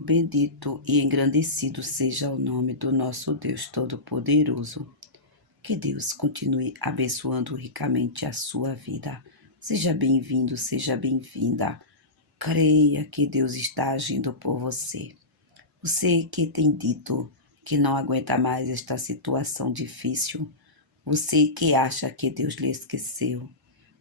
Bendito e engrandecido seja o nome do nosso Deus Todo-Poderoso. Que Deus continue abençoando ricamente a sua vida. Seja bem-vindo, seja bem-vinda. Creia que Deus está agindo por você. Você que tem dito que não aguenta mais esta situação difícil. Você que acha que Deus lhe esqueceu.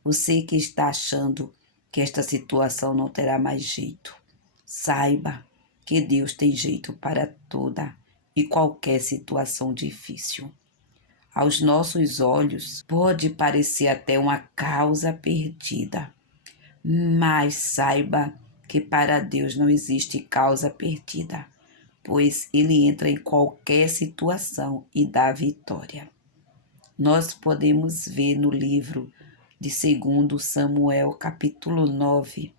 Você que está achando que esta situação não terá mais jeito. Saiba que Deus tem jeito para toda e qualquer situação difícil. Aos nossos olhos, pode parecer até uma causa perdida, mas saiba que para Deus não existe causa perdida, pois Ele entra em qualquer situação e dá vitória. Nós podemos ver no livro de 2 Samuel, capítulo 9,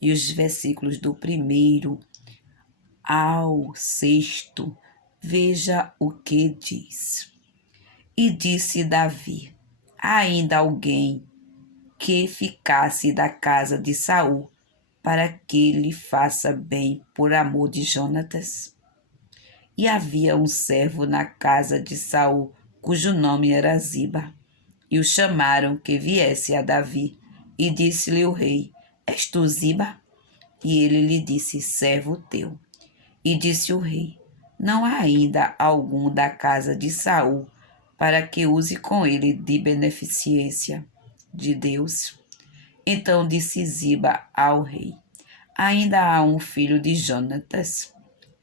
e os versículos do 1º ao 6º, veja o que diz. E disse Davi: ainda alguém que ficasse da casa de Saul, para que lhe faça bem por amor de Jonatas? E havia um servo na casa de Saul, cujo nome era Ziba, e o chamaram que viesse a Davi, e disse-lhe o rei: és tu Ziba? E ele lhe disse: servo teu. E disse o rei: não há ainda algum da casa de Saul, para que use com ele de beneficência de Deus? Então disse Ziba ao rei: ainda há um filho de Jonatas,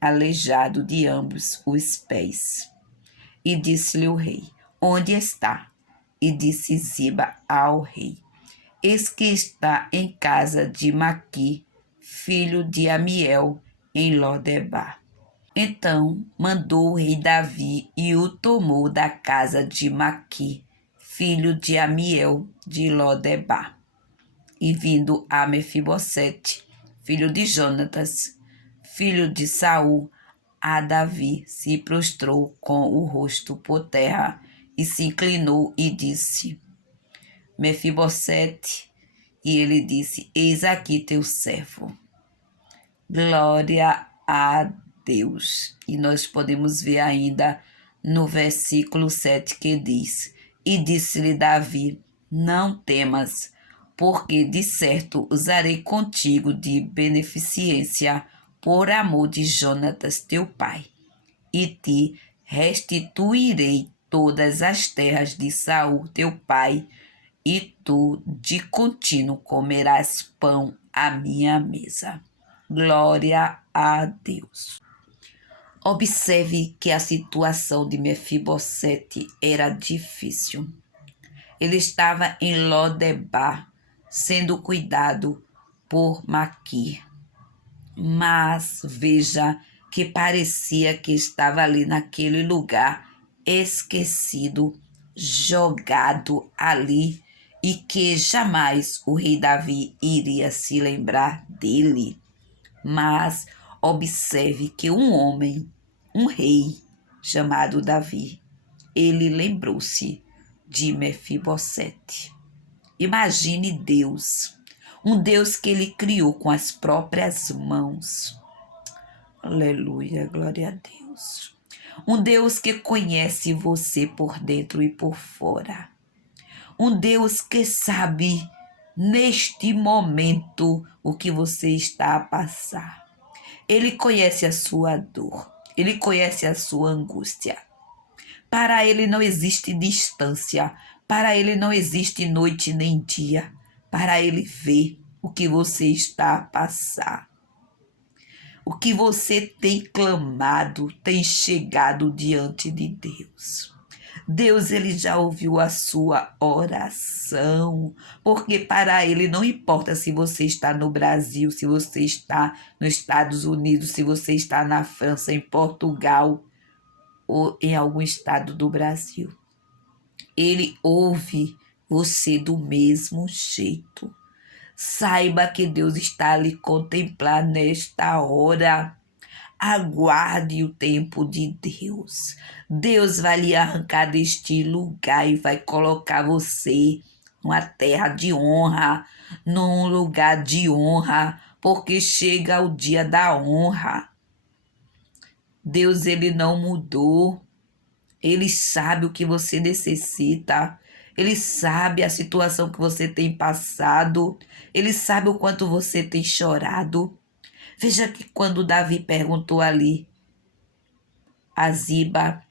aleijado de ambos os pés. E disse-lhe o rei: onde está? E disse Ziba ao rei: eis que está em casa de Maqui, filho de Amiel, em Lodebar. Então mandou o rei Davi e o tomou da casa de Maqui, filho de Amiel, de Lodebar. E vindo a Mefibosete, filho de Jonatas, filho de Saul, a Davi se prostrou com o rosto por terra e se inclinou e disse: Mefibosete. E ele disse: eis aqui teu servo. Glória a Deus. E nós podemos ver ainda no versículo 7 que diz: e disse-lhe Davi: não temas, porque de certo usarei contigo de beneficência por amor de Jonatas teu pai, e te restituirei todas as terras de Saul teu pai, e tu de contínuo comerás pão à minha mesa. Glória a Deus. Observe que a situação de Mefibosete era difícil. Ele estava em Lodebar, sendo cuidado por Maquir. Mas veja que parecia que estava ali naquele lugar, esquecido, jogado ali, e que jamais o rei Davi iria se lembrar dele. Mas observe que um homem, um rei chamado Davi, ele lembrou-se de Mefibosete. Imagine Deus, um Deus que ele criou com as próprias mãos. Aleluia, glória a Deus. Um Deus que conhece você por dentro e por fora. Um Deus que sabe neste momento o que você está a passar. Ele conhece a sua dor. Ele conhece a sua angústia. Para ele não existe distância. Para ele não existe noite nem dia. Para ele ver o que você está a passar. O que você tem clamado tem chegado diante de Deus. Deus, ele já ouviu a sua oração, porque para ele não importa se você está no Brasil, se você está nos Estados Unidos, se você está na França, em Portugal ou em algum estado do Brasil. Ele ouve você do mesmo jeito. Saiba que Deus está a lhe contemplar nesta hora. Aguarde o tempo de Deus. Deus vai lhe arrancar deste lugar e vai colocar você numa terra de honra, num lugar de honra, porque chega o dia da honra. Deus, ele não mudou. Ele sabe o que você necessita. Ele sabe a situação que você tem passado. Ele sabe o quanto você tem chorado. Veja que quando Davi perguntou ali a Ziba,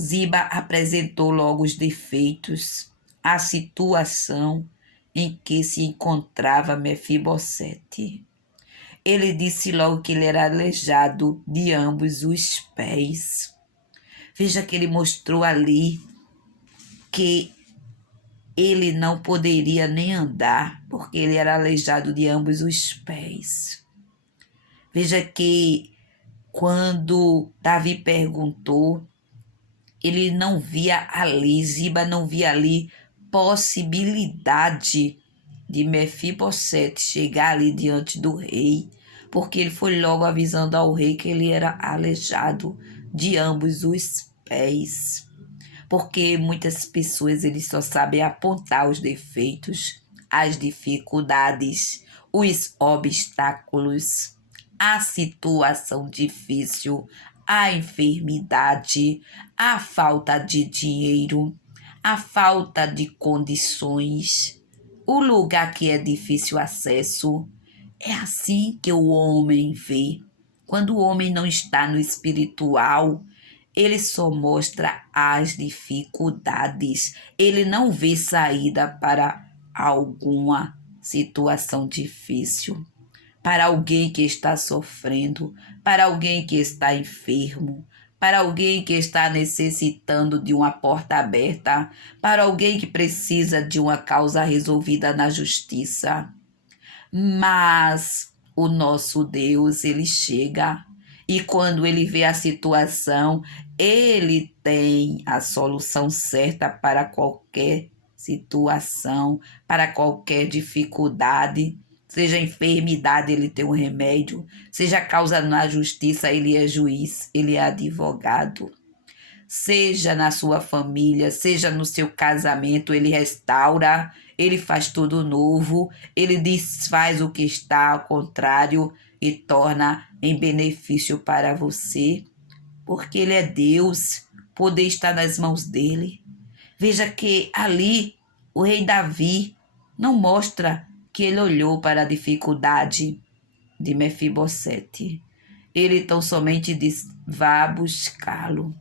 Ziba apresentou logo os defeitos, a situação em que se encontrava Mefibosete. Ele disse logo que ele era aleijado de ambos os pés. Veja que ele mostrou ali que ele não poderia nem andar, porque ele era aleijado de ambos os pés. Veja que quando Davi perguntou, ele não via ali, Ziba não via ali possibilidade de Mefibosete chegar ali diante do rei, porque ele foi logo avisando ao rei que ele era aleijado de ambos os pés. Porque muitas pessoas eles só sabem apontar os defeitos, as dificuldades, os obstáculos, a situação difícil, a enfermidade, a falta de dinheiro, a falta de condições, o lugar que é difícil acesso. É assim que o homem vê. Quando o homem não está no espiritual, ele só mostra as dificuldades. Ele não vê saída para alguma situação difícil. Para alguém que está sofrendo, para alguém que está enfermo, para alguém que está necessitando de uma porta aberta, para alguém que precisa de uma causa resolvida na justiça. Mas o nosso Deus, ele chega e quando ele vê a situação, ele tem a solução certa para qualquer situação, para qualquer dificuldade. Seja enfermidade, ele tem um remédio. Seja causa na justiça, ele é juiz, ele é advogado. Seja na sua família, seja no seu casamento, ele restaura, ele faz tudo novo, ele desfaz o que está ao contrário e torna em benefício para você, porque ele é Deus, poder está nas mãos dele. Veja que ali o rei Davi não mostra que ele olhou para a dificuldade de Mefibosete. Ele tão somente diz: vá buscá-lo.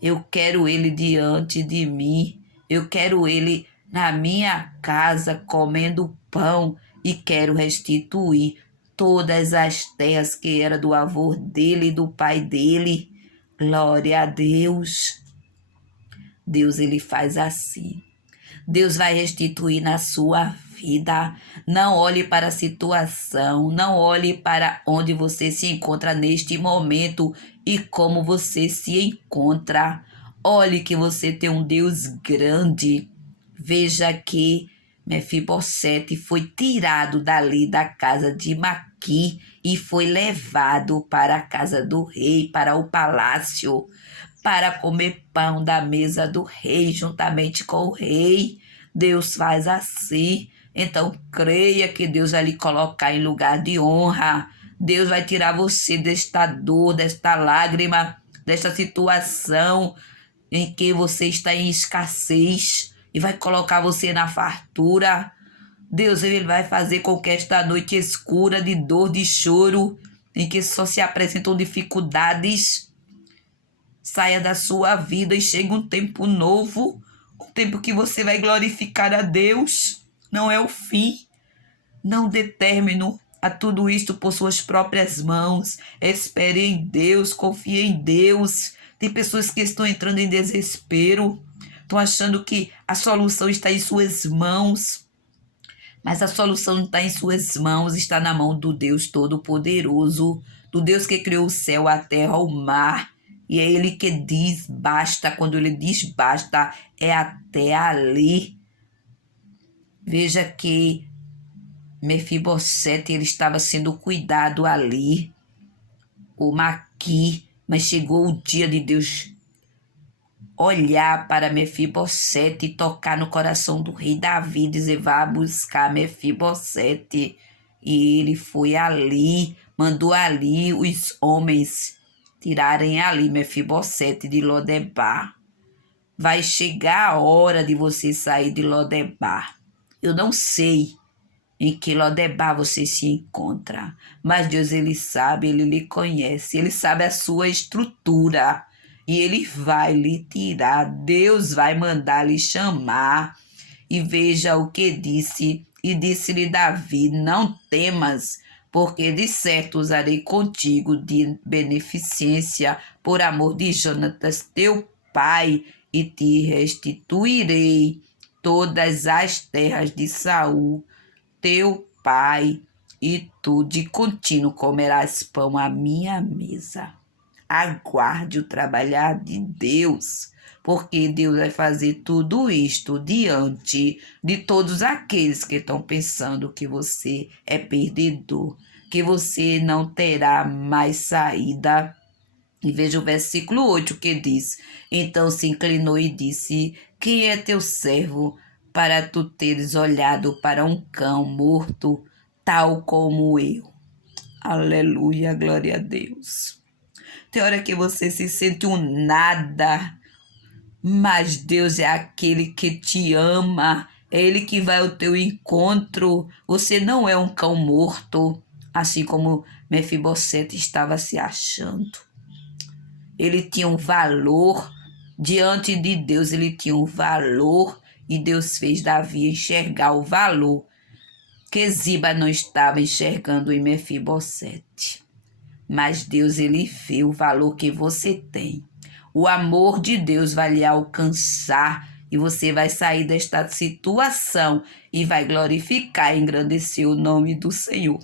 Eu quero ele diante de mim. Eu quero ele na minha casa comendo pão e quero restituir todas as terras que era do avô dele e do pai dele. Glória a Deus. Deus, ele faz assim. Deus vai restituir na sua vida. Não olhe para a situação, não olhe para onde você se encontra neste momento e como você se encontra. Olhe que você tem um Deus grande. Veja que Mefibosete foi tirado dali da casa de Maqui e foi levado para a casa do rei, para o palácio, para comer pão da mesa do rei, juntamente com o rei. Deus faz assim. Então, creia que Deus vai lhe colocar em lugar de honra. Deus vai tirar você desta dor, desta lágrima, desta situação em que você está em escassez e vai colocar você na fartura. Deus, ele vai fazer com que esta noite escura de dor, de choro, em que só se apresentam dificuldades, saia da sua vida e chegue um tempo novo, um tempo que você vai glorificar a Deus. Não é o fim. Não dê término a tudo isto por suas próprias mãos. Espere em Deus, confie em Deus. Tem pessoas que estão entrando em desespero, estão achando que a solução está em suas mãos. Mas a solução não está em suas mãos, está na mão do Deus Todo-Poderoso, do Deus que criou o céu, a terra, o mar. E é ele que diz basta. Quando ele diz basta, é até ali. Veja que Mefibosete, ele estava sendo cuidado ali, o Maqui, mas chegou o dia de Deus olhar para Mefibosete e tocar no coração do rei Davi, dizer: vá buscar Mefibosete. E ele foi ali, mandou ali os homens tirarem ali Mefibosete de Lodebar. Vai chegar a hora de você sair de Lodebar. Eu não sei em que Lodebar você se encontra, mas Deus, ele sabe, ele lhe conhece, ele sabe a sua estrutura e ele vai lhe tirar. Deus vai mandar lhe chamar. E veja o que disse, e disse-lhe Davi: não temas, porque de certo usarei contigo de beneficência por amor de Jonatas teu pai, e te restituirei todas as terras de Saul teu pai, e tu de contínuo comerás pão à minha mesa. Aguarde o trabalhar de Deus, porque Deus vai fazer tudo isto diante de todos aqueles que estão pensando que você é perdedor, que você não terá mais saída. E veja o versículo 8 que diz: então se inclinou e disse: quem é teu servo para tu teres olhado para um cão morto, tal como eu? Aleluia, glória a Deus. Tem hora que você se sente um nada, mas Deus é aquele que te ama, é Ele que vai ao teu encontro. Você não é um cão morto, assim como Mefibosete estava se achando. Ele tinha um valor, diante de Deus ele tinha um valor, e Deus fez Davi enxergar o valor que Ziba não estava enxergando em Mefibosete. Mas Deus, ele vê o valor que você tem. O amor de Deus vai lhe alcançar e você vai sair desta situação e vai glorificar e engrandecer o nome do Senhor.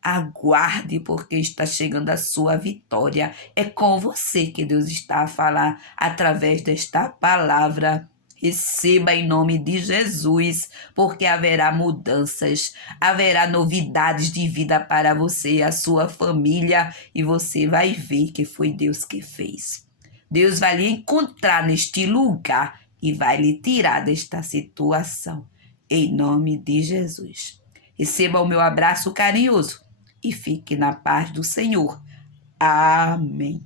Aguarde, porque está chegando a sua vitória. É com você que Deus está a falar através desta palavra. Receba em nome de Jesus, porque haverá mudanças, haverá novidades de vida para você e a sua família, e você vai ver que foi Deus que fez. Deus vai lhe encontrar neste lugar e vai lhe tirar desta situação, em nome de Jesus. Receba o meu abraço carinhoso e fique na paz do Senhor. Amém.